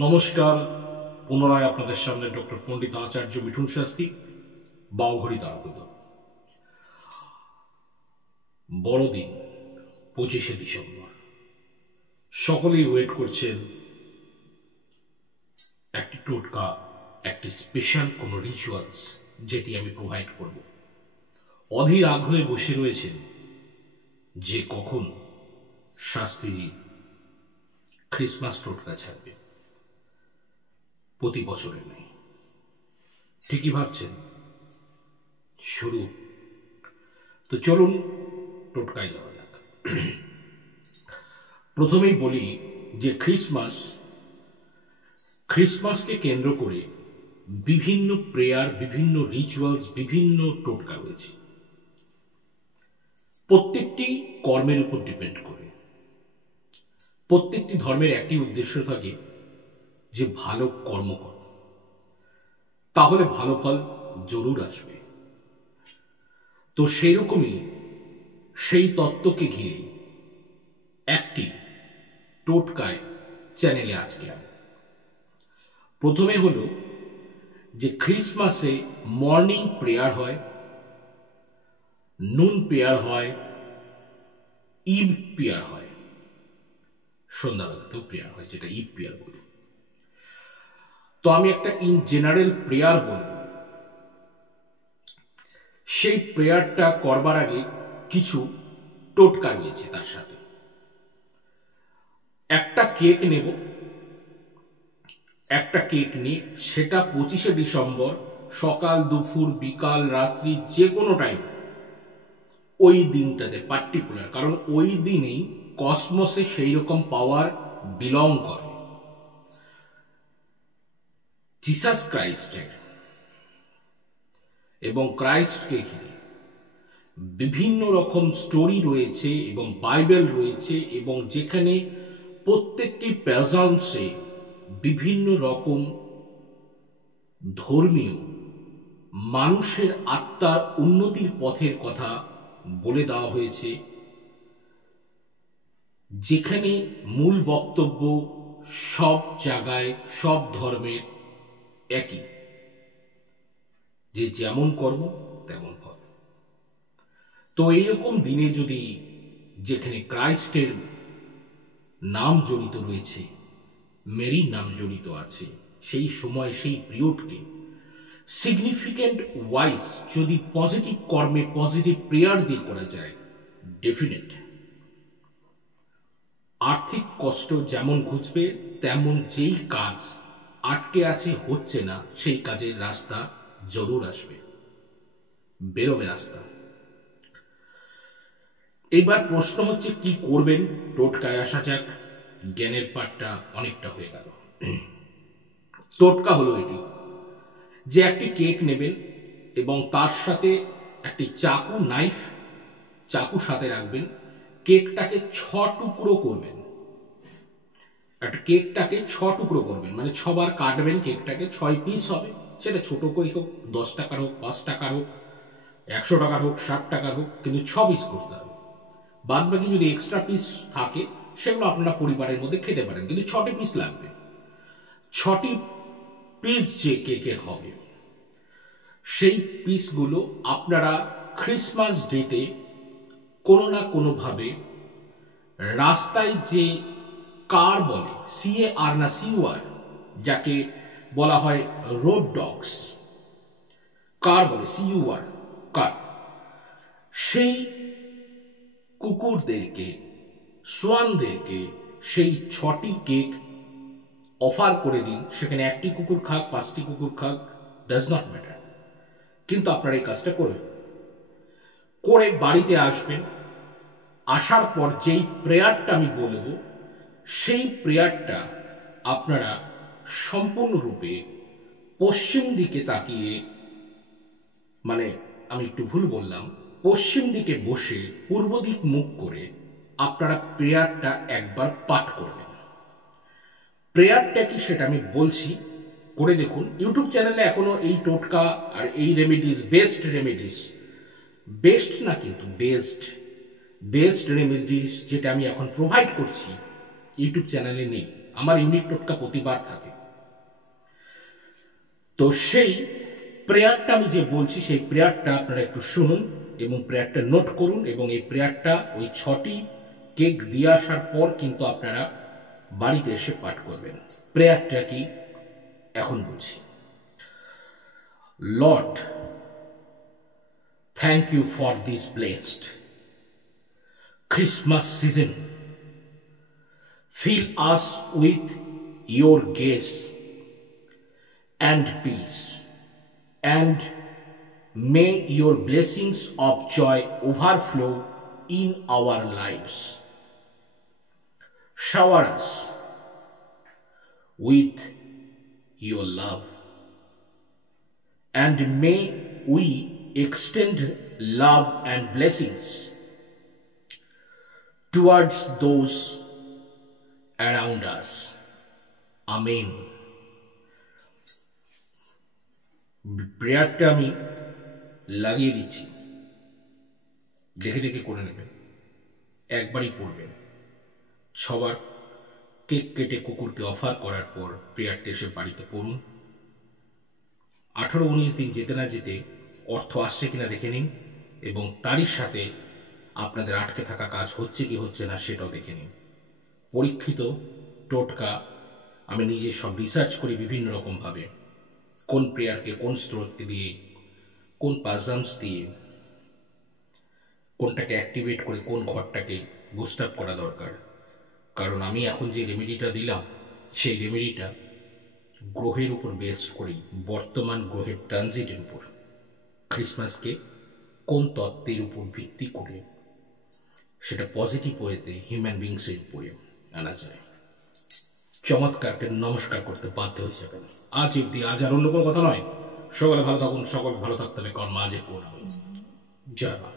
নমস্কার। পুনরায় আপনাদের সামনে ডক্টর পণ্ডিত আচার্য মিঠুন শাস্ত্রী, বাউঘড়ি তারাপদ। বড়দিন 25শে ডিসেম্বর। সকলেই ওয়েট করছেন একটি টোটকা, একটি স্পেশাল কোনো রিচুয়ালস যেটি আমি প্রোভাইড করব। অধীর আগ্রহে বসে রয়েছেন যে কখন শাস্ত্রীজি ক্রিসমাস টোটকা ছাড়বে। প্রতি বছরে নেই, ঠিকই ভাবছেন। শুরু তো চলুন টোটকায় যাওয়া যাক। প্রথমেই বলি যে ক্রিসমাসকে কেন্দ্র করে বিভিন্ন প্রেয়ার, বিভিন্ন রিচুয়ালস, বিভিন্ন টোটকা রয়েছে। প্রত্যেকটি কর্মের উপর ডিপেন্ড করে। প্রত্যেকটি ধর্মের একটি উদ্দেশ্য থাকে যে ভালো কর্ম কর, তাহলে ভালো ফল জরুর আসবে। তো সেই রকমই সেই তত্ত্বকে ঘিরে একটি টোটকায় চ্যানেলে আজকে আমি প্রথমে হলো যে ক্রিসমাসে মর্নিং প্রেয়ার হয়, নুন প্রেয়ার হয়, ইভ প্রেয়ার হয়, সন্ধ্যাবেলাতেও প্রেয়ার হয়, যেটা ইভ প্রেয়ার বলি। তো আমি একটা ইন জেনারেল প্রেয়ার বলব। সেই প্রেয়ারটা করবার আগে কিছু টোটকা রয়েছে তার সাথে। একটা কেক নেব, একটা কেক নিয়ে সেটা 25শে ডিসেম্বর সকাল, দুপুর, বিকাল, রাত্রি, যে কোনো টাইম ওই দিনটাতে পার্টিকুলার, কারণ ওই দিনেই কসমসে সেই রকম পাওয়ার বিলং করে। জিসাস ক্রাইস্টের এবং ক্রাইস্টকে ঘিরে বিভিন্ন রকম স্টোরি রয়েছে এবং বাইবেল রয়েছে, এবং যেখানে প্রত্যেকটি প্যাজান্সে বিভিন্ন রকম ধর্মীয় মানুষের আত্মার উন্নতির পথের কথা বলে দেওয়া হয়েছে, যেখানে মূল বক্তব্য সব জায়গায় সব ধর্মের একই, যে যেমন কর্ম তেমন ফল। তো এইরকম দিনে যদি যেখানে ক্রাইস্টের নাম জড়িত রয়েছে, মেরির নাম জড়িত আছে, সেই সময় সেই পিরিয়ডকে সিগনিফিক্যান্ট ওয়াইজ যদি পজিটিভ কর্মে, পজিটিভ প্রেয়ার দিয়ে করা যায়, ডেফিনেট আর্থিক কষ্ট যেমন ঘুচবে, তেমন যেই কাজ আটকে আছে, হচ্ছে না, সেই কাজের রাস্তা জরুর আসবে, বেরোবে রাস্তা। এইবার প্রশ্ন হচ্ছে কি করবেন। টোটকায় আসা যাক, জ্ঞানের পাঠটা অনেকটা হয়ে গেল। টোটকা হলো এটি যে একটি কেক নেবেন এবং তার সাথে একটি চাকু, নাইফ, চাকু সাথে রাখবেন। কেকটাকে 6 টুকরো করবেন। একটা কেকটাকে 6 টুকরো করবেন, মানে 6 বার কাটবেন কেকটাকে, 6 পিস হবে। সেটা ছোট করে হোক, 10 টাকার হোক, 5 টাকার হোক, 100 টাকার হোক, 60 টাকার হোক, কিন্তু 6 পিস করতে হবে। বাদ বাকি যদি এক্সট্রা পিস থাকে সেগুলো আপনারা পরিবারের মধ্যে খেতে পারেন, কিন্তু 6টি পিস লাগবে। 6টি পিস যে কেকের হবে, সেই পিসগুলো আপনারা ক্রিসমাস ডেতে কোনো না কোনোভাবে রাস্তায় যে কার বলে, CAR না CUR, যাকে বলা হয় রোড ডগস, কার বলে CUR, কার, সেই কুকুরদেরকে, সোয়ানদেরকে সেই 6টি কেক অফার করে দিন। সেখানে 1টি কুকুর খাক, 5টি কুকুর খাক, ডাজ নট ম্যাটার, কিন্তু আপনারা এই কাজটা করবেন। করে বাড়িতে আসবেন। আসার পর যেই প্রেয়ারটা আমি বলবো, সেই প্রেয়ারটা আপনারা সম্পূর্ণরূপে পশ্চিম দিকে তাকিয়ে, মানে আমি একটু ভুল বললাম, পশ্চিম দিকে বসে পূর্ব দিক মুখ করে আপনারা প্রেয়ারটা একবার পাঠ করবেন। প্রেয়ারটা কি সেটা আমি বলছি, করে দেখুন। ইউটিউব চ্যানেলে এখনো এই টোটকা আর এই রেমেডিস, বেস্ট না কিন্তু বেস্ট রেমেডিস যেটা আমি এখন প্রোভাইড করছি, ইউটিউব চ্যানেলে নেই। আমার ইউনিক টোটকা প্রতিবার থাকে। তো সেই প্রেয়ারটা আমি যে বলছি সেই প্রেয়ারটা আপনারা একটু শুনুন এবং প্রেয়ারটা নোট করুন, এবং এই প্রেয়ারটা ওই 6টি কেক দিয়ে আসার পর কিন্তু আপনারা বাড়িতে এসে পাঠ করবেন। প্রেয়ারটা কি এখন বলছি। Lord, thank you for this blessed Christmas season. Fill us with your grace and peace, and may your blessings of joy overflow in our lives. Shower us with your love, and may we extend love and blessings towards those around us. Amen. প্রেয়ারটা আমি লাগিয়ে দিচ্ছি, দেখে দেখে করে নেবেন, একবারই পড়বেন। সবার কেক কেটে কুকুরকে অফার করার পর প্রেয়ারটা এসে বাড়িতে পড়ুন। 18-19 দিন যেতে না যেতে অর্থ আসছে কিনা দেখে নিন, এবং তারই সাথে আপনাদের আটকে থাকা কাজ হচ্ছে কি হচ্ছে না সেটাও দেখে নিন। পরীক্ষিত টোটকা আমি নিজে সব রিসার্চ করি বিভিন্ন রকমভাবে, কোন প্রেয়ারকে কোন স্তোত্র দিয়ে, কোন পাজামস দিয়ে, কোনটাকে অ্যাক্টিভেট করে কোন ঘরটাকে বুস্ট আপ করা দরকার। কারণ আমি এখন যে রেমেডিটা দিলাম সেই রেমেডিটা গ্রহের উপর বেস করেই, বর্তমান গ্রহের ট্রানজিটের উপর, ক্রিসমাসকে কোন তত্ত্বের উপর ভিত্তি করে সেটা পজিটিভ ওয়েতে হিউম্যান বিংসের উপরে আনা যায়। চমৎকারকে নমস্কার করতে বাধ্য হয়ে যাবেন। আজ অব্দি, আজ আর অন্য কোনো কথা নয়। সকলে ভালো থাকুন, সকল ভালো থাকতে হবে, কর্ম আজে করুন। জয় মা।